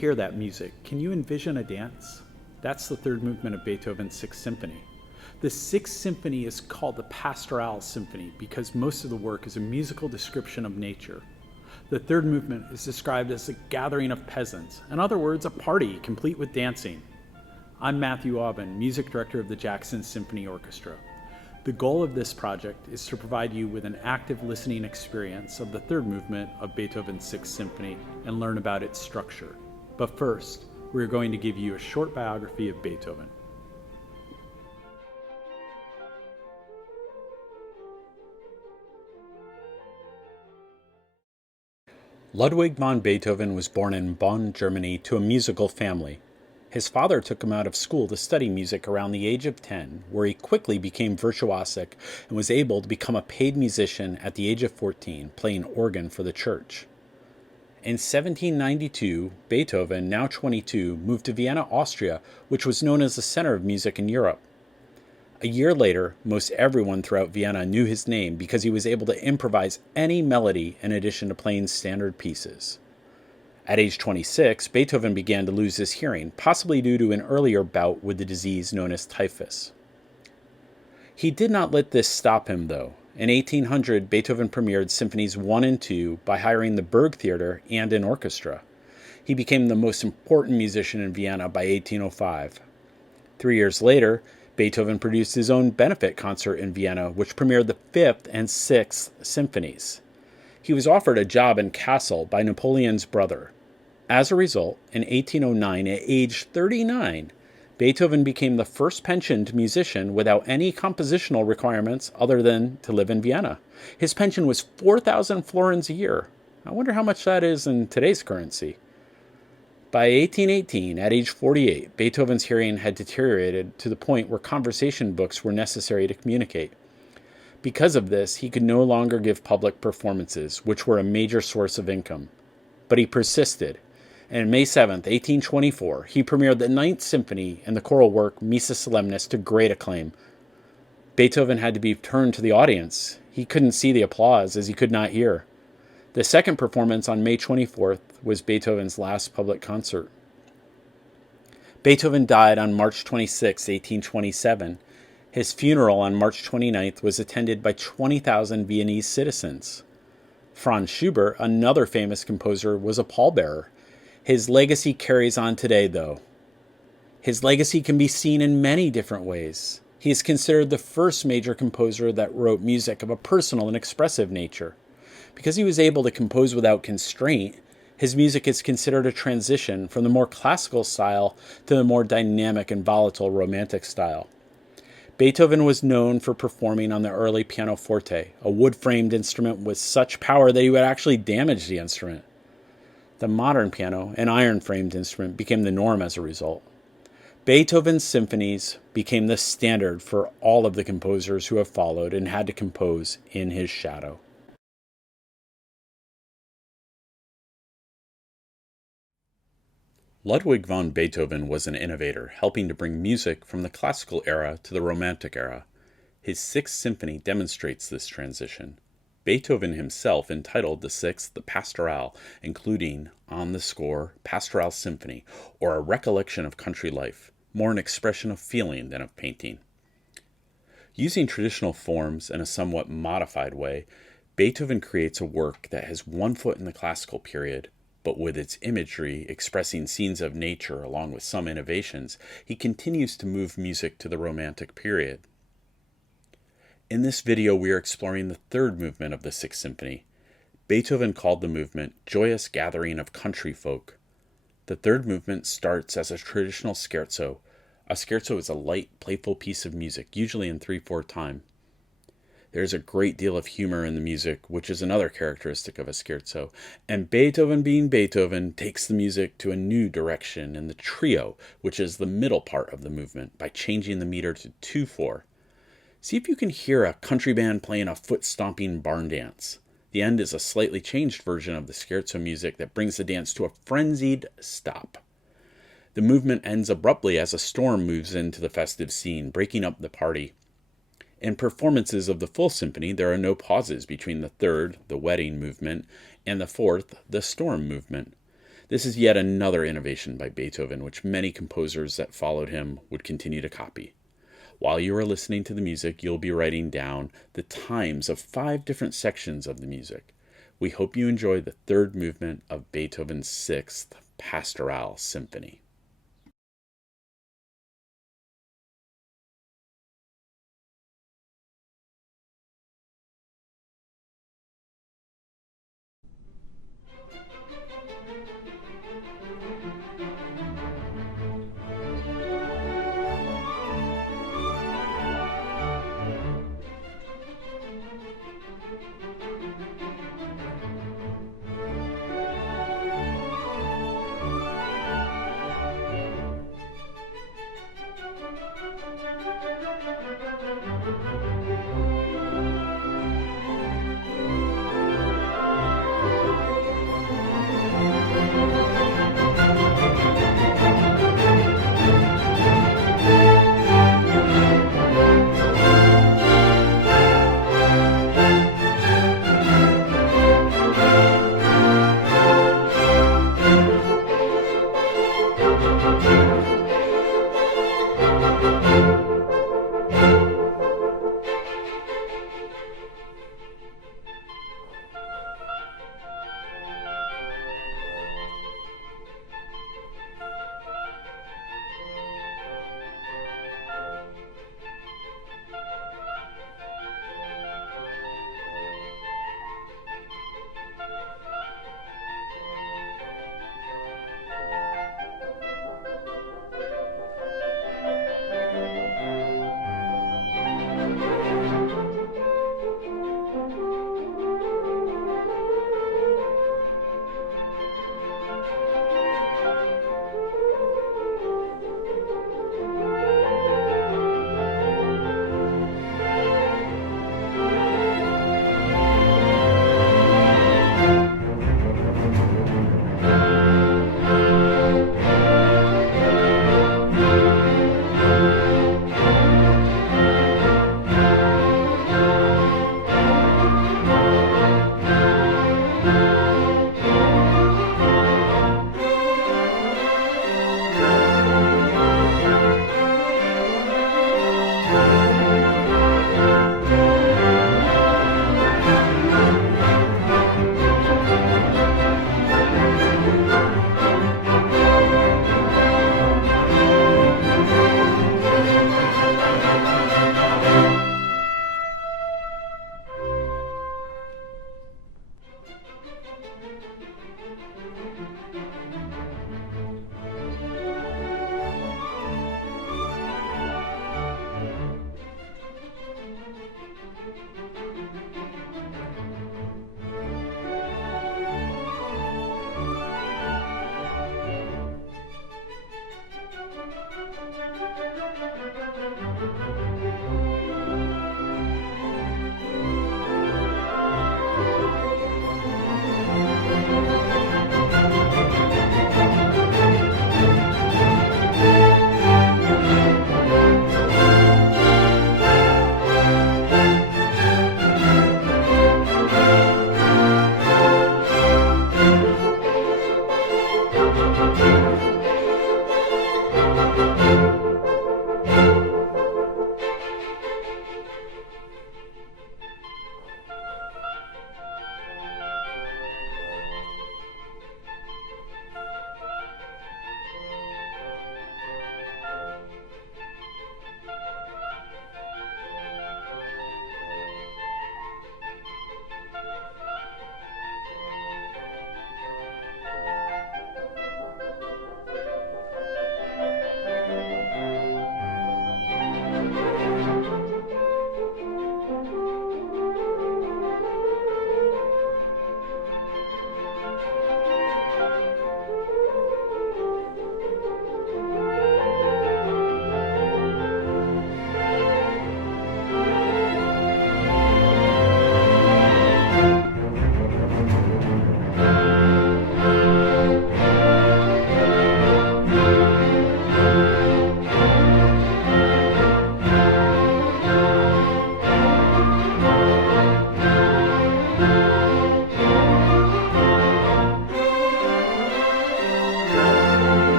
hear that music, can you envision a dance? That's the third movement of Beethoven's Sixth Symphony. The Sixth Symphony is called the Pastoral Symphony because most of the work is a musical description of nature. The third movement is described as a gathering of peasants, in other words, a party complete with dancing. I'm Matthew Aubin, music director of the Jackson Symphony Orchestra. The goal of this project is to provide you with an active listening experience of the third movement of Beethoven's Sixth Symphony and learn about its structure. But first, we're going to give you a short biography of Beethoven. Ludwig von Beethoven was born in Bonn, Germany, to a musical family. His father took him out of school to study music around the age of 10, where he quickly became virtuosic and was able to become a paid musician at the age of 14, playing organ for the church. In 1792, Beethoven, now 22, moved to Vienna, Austria, which was known as the center of music in Europe. A year later, most everyone throughout Vienna knew his name because he was able to improvise any melody in addition to playing standard pieces. At age 26, Beethoven began to lose his hearing, possibly due to an earlier bout with the disease known as typhus. He did not let this stop him, though. In 1800, Beethoven premiered Symphonies 1 and 2 by hiring the Burg Theater and an orchestra. He became the most important musician in Vienna by 1805. 3 years later, Beethoven produced his own benefit concert in Vienna, which premiered the 5th and 6th symphonies. He was offered a job in Kassel by Napoleon's brother. As a result, in 1809, at age 39, Beethoven became the first pensioned musician without any compositional requirements other than to live in Vienna. His pension was 4,000 florins a year. I wonder how much that is in today's currency. By 1818, at age 48, Beethoven's hearing had deteriorated to the point where conversation books were necessary to communicate. Because of this, he could no longer give public performances, which were a major source of income. But he persisted, and on May 7, 1824, he premiered the Ninth Symphony and the choral work Missa Solemnis to great acclaim. Beethoven had to be turned to the audience. He couldn't see the applause as he could not hear. The second performance on May 24th was Beethoven's last public concert. Beethoven died on March 26, 1827. His funeral on March 29th was attended by 20,000 Viennese citizens. Franz Schubert, another famous composer, was a pallbearer. His legacy carries on today, though. His legacy can be seen in many different ways. He is considered the first major composer that wrote music of a personal and expressive nature. Because he was able to compose without constraint, his music is considered a transition from the more classical style to the more dynamic and volatile romantic style. Beethoven was known for performing on the early pianoforte, a wood-framed instrument with such power that he would actually damage the instrument. The modern piano, an iron-framed instrument, became the norm as a result. Beethoven's symphonies became the standard for all of the composers who have followed and had to compose in his shadow. Ludwig von Beethoven was an innovator, helping to bring music from the classical era to the Romantic era. His Sixth Symphony demonstrates this transition. Beethoven himself entitled the Sixth the Pastoral, including, on the score, Pastoral Symphony, or a recollection of country life, more an expression of feeling than of painting. Using traditional forms in a somewhat modified way, Beethoven creates a work that has one foot in the classical period, but with its imagery expressing scenes of nature along with some innovations, he continues to move music to the Romantic period. In this video, we are exploring the third movement of the Sixth Symphony. Beethoven called the movement Joyous Gathering of Country Folk. The third movement starts as a traditional scherzo. A scherzo is a light, playful piece of music, usually in 3/4 time. There's a great deal of humor in the music, which is another characteristic of a scherzo, and Beethoven, being Beethoven, takes the music to a new direction in the trio, which is the middle part of the movement, by changing the meter to 2/4. See if you can hear a country band playing a foot-stomping barn dance. The end is a slightly changed version of the scherzo music that brings the dance to a frenzied stop. The movement ends abruptly as a storm moves into the festive scene, breaking up the party. In performances of the full symphony, there are no pauses between the third, the wedding movement, and the fourth, the storm movement. This is yet another innovation by Beethoven, which many composers that followed him would continue to copy. While you are listening to the music, you'll be writing down the times of 5 different sections of the music. We hope you enjoy the third movement of Beethoven's Sixth Pastoral Symphony.